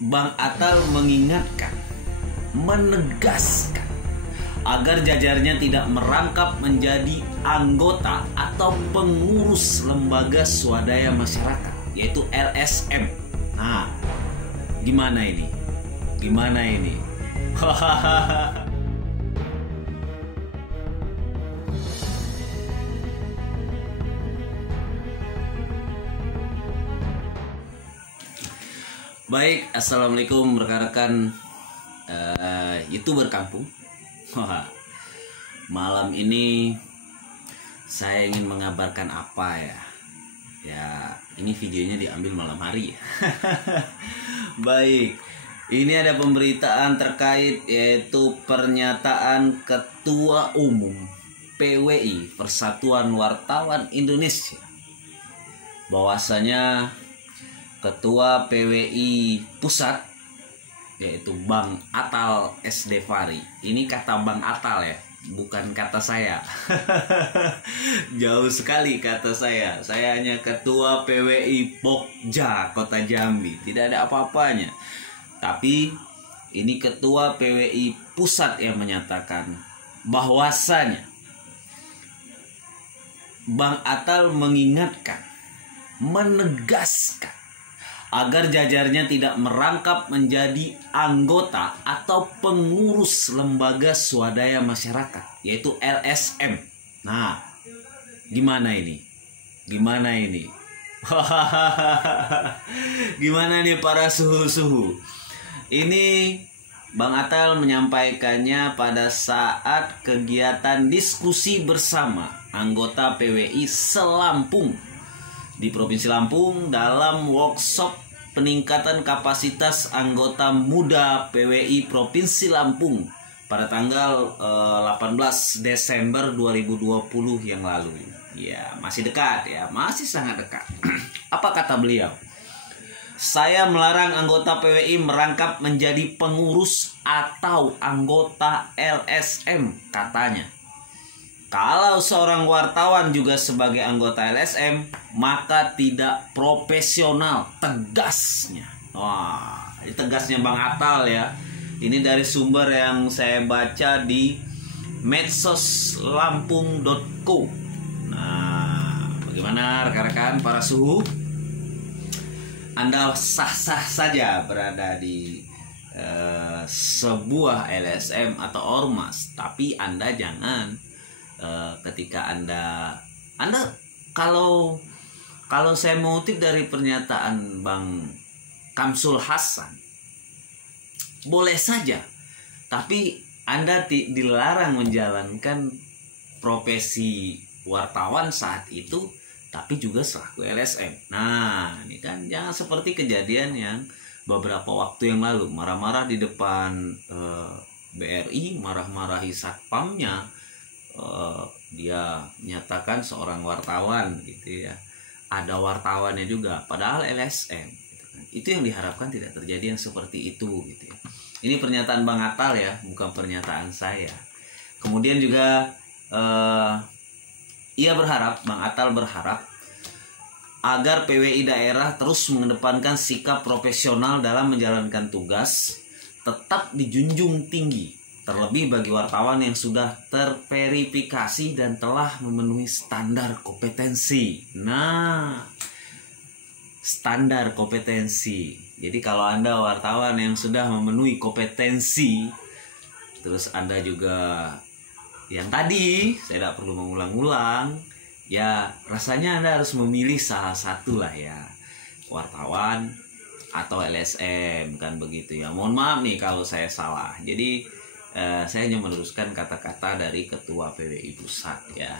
Bang Atal mengingatkan, menegaskan agar jajarnya tidak merangkap menjadi anggota atau pengurus lembaga swadaya masyarakat, yaitu LSM. Nah, gimana ini? Gimana ini? Baik, assalamualaikum rekan-rekan YouTuber kampung. Malam ini saya ingin mengabarkan apa ya? Ya, ini videonya diambil malam hari. Baik, ini ada pemberitaan terkait yaitu pernyataan Ketua Umum PWI Persatuan Wartawan Indonesia, bahwasanya Ketua PWI Pusat yaitu Bang Atal S. Devari. Ini kata Bang Atal ya, bukan kata saya. Jauh sekali kata saya. Saya hanya Ketua PWI Pokja Kota Jambi, tidak ada apa-apanya. Tapi ini Ketua PWI Pusat yang menyatakan bahwasanya Bang Atal mengingatkan, menegaskan agar jajarnya tidak merangkap menjadi anggota atau pengurus lembaga swadaya masyarakat, yaitu LSM. Nah, gimana ini? Gimana ini? Gimana nih para suhu-suhu? Ini Bang Atal menyampaikannya pada saat kegiatan diskusi bersama anggota PWI se-Lampung di Provinsi Lampung dalam workshop peningkatan kapasitas anggota muda PWI Provinsi Lampung pada tanggal 18 Desember 2020 yang lalu. Ya, masih dekat ya, masih sangat dekat. Apa kata beliau? Saya melarang anggota PWI merangkap menjadi pengurus atau anggota LSM, katanya. Kalau seorang wartawan juga sebagai anggota LSM, maka tidak profesional, tegasnya. Wah, ini tegasnya Bang Atal ya. Ini dari sumber yang saya baca di medsoslampung.co. Nah, bagaimana rekan-rekan para suhu? Anda sah-sah saja berada di sebuah LSM atau ormas, tapi Anda jangan ketika Anda kalau saya mengutip dari pernyataan Bang Kamsul Hasan, boleh saja, tapi Anda dilarang menjalankan profesi wartawan saat itu, tapi juga selaku LSM. Nah, ini kan jangan seperti kejadian yang beberapa waktu yang lalu, marah-marah di depan BRI, marah-marahi satpamnya. Dia menyatakan seorang wartawan gitu ya, ada wartawannya juga padahal LSM gitu kan. Itu yang diharapkan tidak terjadi yang seperti itu gitu ya. Ini pernyataan Bang Atal ya, bukan pernyataan saya. Kemudian juga Bang Atal berharap agar PWI daerah terus mengedepankan sikap profesional dalam menjalankan tugas, tetap dijunjung tinggi, terlebih bagi wartawan yang sudah terverifikasi dan telah memenuhi standar kompetensi. Nah, standar kompetensi. Jadi kalau Anda wartawan yang sudah memenuhi kompetensi, terus Anda juga yang tadi, saya tidak perlu mengulang-ulang, ya rasanya Anda harus memilih salah satu lah ya, wartawan atau LSM, kan begitu ya. Mohon maaf nih kalau saya salah. Jadi saya hanya meneruskan kata-kata dari Ketua PWI Pusat ya.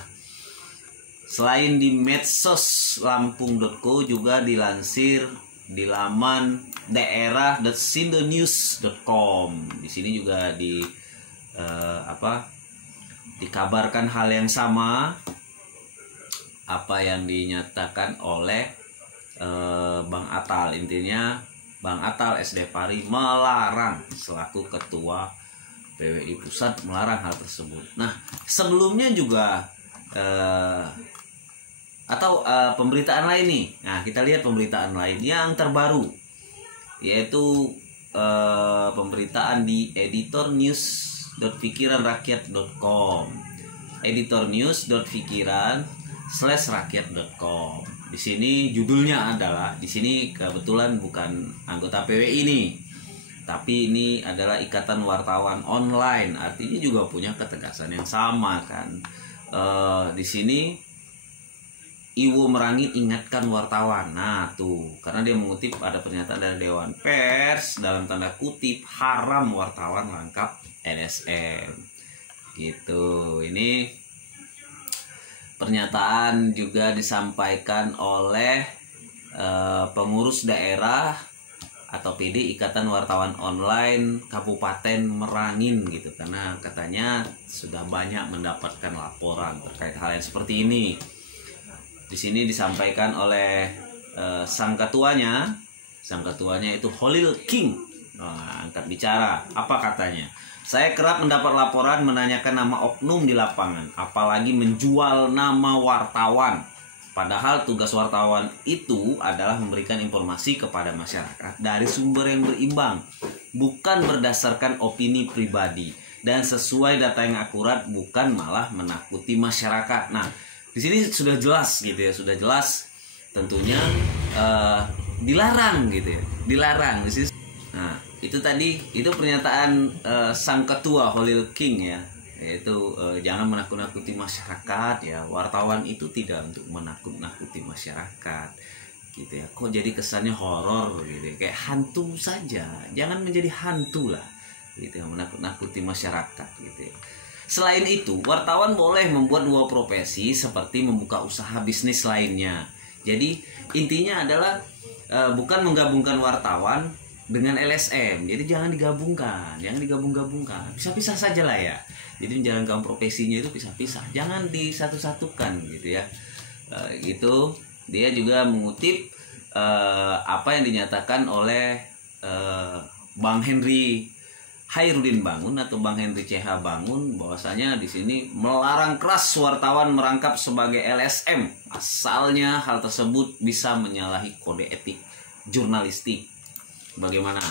Selain di medsoslampung.co, juga dilansir di laman daerah.sindonews.com. Di sini juga dikabarkan hal yang sama apa yang dinyatakan oleh Bang Atal. Intinya Bang Atal S. Devari melarang selaku Ketua PWI Pusat, melarang hal tersebut. Nah, sebelumnya juga pemberitaan lain nih. Nah, kita lihat pemberitaan lain yang terbaru, yaitu pemberitaan di editornews.pikiranrakyat.com, editornews.pikiran/rakyat.com. Di sini judulnya adalah, di sini kebetulan bukan anggota PWI ini, tapi ini adalah Ikatan Wartawan Online, artinya juga punya ketegasan yang sama kan. Di sini Iwo Merangin ingatkan wartawan. Nah tuh, karena dia mengutip ada pernyataan dari Dewan Pers dalam tanda kutip haram wartawan rangkap LSM. Gitu. Ini pernyataan juga disampaikan oleh pengurus daerah atau PD Ikatan Wartawan Online Kabupaten Merangin gitu, karena katanya sudah banyak mendapatkan laporan terkait hal yang seperti ini. Di sini disampaikan oleh sang ketuanya itu Holil King. Angkat bicara, apa katanya? Saya kerap mendapat laporan menanyakan nama oknum di lapangan, apalagi menjual nama wartawan. Padahal tugas wartawan itu adalah memberikan informasi kepada masyarakat dari sumber yang berimbang, bukan berdasarkan opini pribadi dan sesuai data yang akurat, bukan malah menakuti masyarakat. Nah, di sini sudah jelas gitu ya, sudah jelas tentunya dilarang gitu ya, dilarang. Nah, itu tadi, itu pernyataan sang ketua Holil King ya, yaitu jangan menakut-nakuti masyarakat ya, wartawan itu tidak untuk menakut-nakuti masyarakat gitu ya. Kok jadi kesannya horor gitu ya, kayak hantu saja, jangan menjadi hantu lah gitu ya, menakut-nakuti masyarakat gitu ya. Selain itu, wartawan boleh membuat dua profesi seperti membuka usaha bisnis lainnya. Jadi intinya adalah bukan menggabungkan wartawan dengan LSM. Jadi jangan digabungkan, jangan digabung-gabungkan. Pisah-pisah saja lah ya. Jadi menjalankan profesinya itu pisah-pisah, jangan disatu-satukan gitu ya. Gitu. Dia juga mengutip apa yang dinyatakan oleh Bang Henry Hairudin Bangun atau Bang Henry CH Bangun, bahwasanya di sini melarang keras wartawan merangkap sebagai LSM. Asalnya hal tersebut bisa menyalahi kode etik jurnalistik. Bagaimana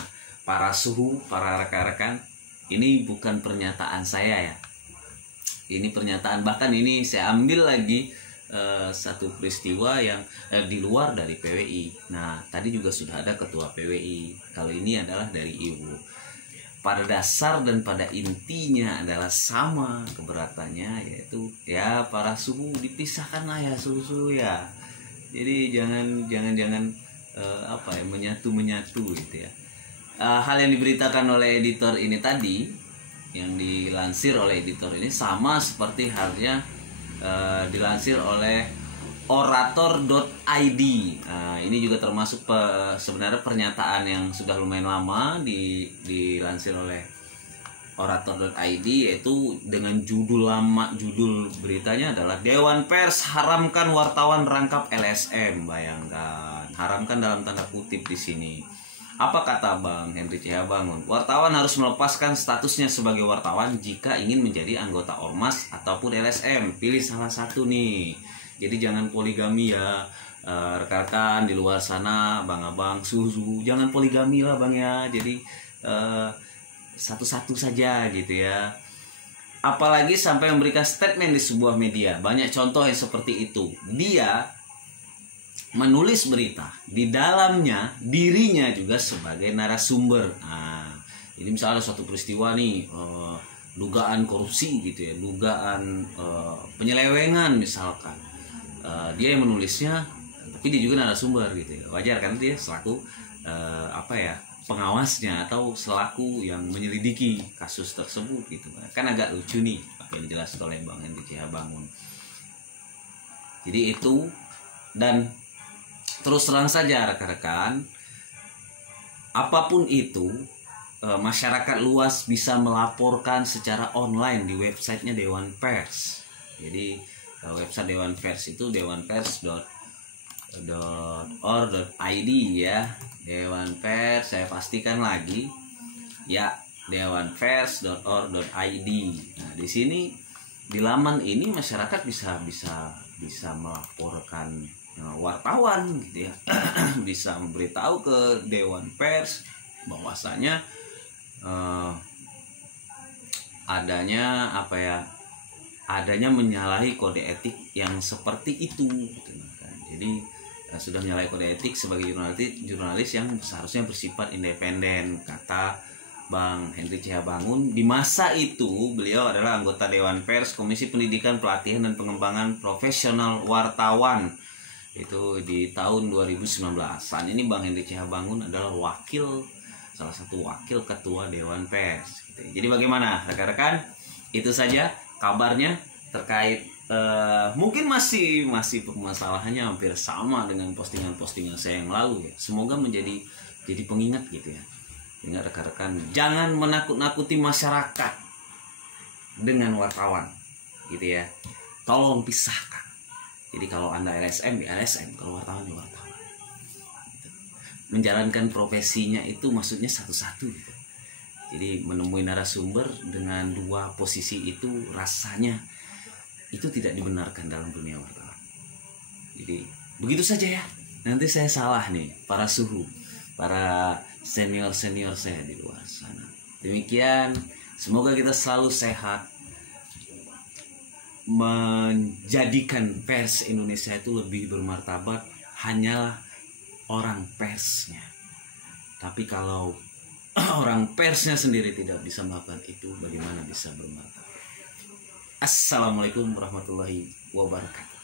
para suhu, para rekan-rekan? Ini bukan pernyataan saya ya. Ini pernyataan, bahkan ini saya ambil lagi satu peristiwa yang di luar dari PWI. Nah, tadi juga sudah ada ketua PWI. Kalau ini adalah dari Ibu. Pada dasar dan pada intinya adalah sama keberatannya, yaitu ya para suhu dipisahkanlah ya, suhu ya. Jadi jangan apa ya, menyatu gitu ya. Hal yang diberitakan oleh editor ini tadi, yang dilansir oleh editor ini sama seperti halnya dilansir oleh orator.id. Ini juga termasuk sebenarnya pernyataan yang sudah lumayan lama dilansir oleh orator.id, yaitu dengan judul beritanya adalah Dewan Pers haramkan wartawan rangkap LSM. Bayangkan, haramkan dalam tanda kutip di sini. Apa kata Bang Henry CH Bangun? Wartawan harus melepaskan statusnya sebagai wartawan jika ingin menjadi anggota Ormas ataupun LSM. Pilih salah satu nih. Jadi jangan poligami ya, rekan-rekan di luar sana, bang-abang, suhu, jangan poligami lah bang ya. Jadi satu-satu saja gitu ya. Apalagi sampai memberikan statement di sebuah media. Banyak contoh yang seperti itu. Dia menulis berita, di dalamnya dirinya juga sebagai narasumber. Nah, ini misalnya ada suatu peristiwa nih, dugaan korupsi gitu ya, dugaan penyelewengan misalkan. Dia yang menulisnya, tapi dia juga narasumber gitu ya. Wajar kan, dia selaku pengawasnya atau selaku yang menyelidiki kasus tersebut gitu. Kan agak lucu nih apa yang dijelaskan oleh Bang Henry CH Bangun. Jadi itu, dan terus terang saja rekan-rekan, apapun itu masyarakat luas bisa melaporkan secara online di websitenya Dewan Pers. Jadi website Dewan Pers itu dewanpers.or.id ya. Dewan Pers, saya pastikan lagi ya, dewanpers.or.id. Nah, di sini di laman ini masyarakat bisa melaporkan wartawan gitu ya. Bisa memberitahu ke Dewan Pers bahwasanya adanya adanya menyalahi kode etik yang seperti itu gitu kan. Jadi sudah menyalahi kode etik sebagai jurnalis yang seharusnya bersifat independen, kata Bang Henry Cihabangun. Di masa itu beliau adalah anggota Dewan Pers Komisi Pendidikan, Pelatihan dan Pengembangan Profesional Wartawan itu di tahun 2019. Saat ini Bang Henry Cihabangun adalah salah satu wakil ketua Dewan Pers gitu. Jadi bagaimana rekan-rekan? Itu saja kabarnya terkait mungkin masih permasalahannya hampir sama dengan postingan-postingan saya yang lalu ya. Semoga menjadi pengingat gitu ya. Ingat rekan-rekan, jangan menakut-nakuti masyarakat dengan wartawan gitu ya. Tolong pisahkan. Jadi kalau Anda LSM ya LSM, kalau wartawan ya wartawan. Gitu. Menjalankan profesinya itu maksudnya satu-satu gitu. Jadi menemui narasumber dengan dua posisi itu rasanya itu tidak dibenarkan dalam dunia wartawan. Jadi begitu saja ya. Nanti saya salah nih para senior saya di luar sana. Demikian, semoga kita selalu sehat, menjadikan pers Indonesia itu lebih bermartabat hanyalah orang persnya. Tapi kalau orang persnya sendiri tidak bisa melakukan itu, bagaimana bisa bermartabat? Assalamualaikum warahmatullahi wabarakatuh.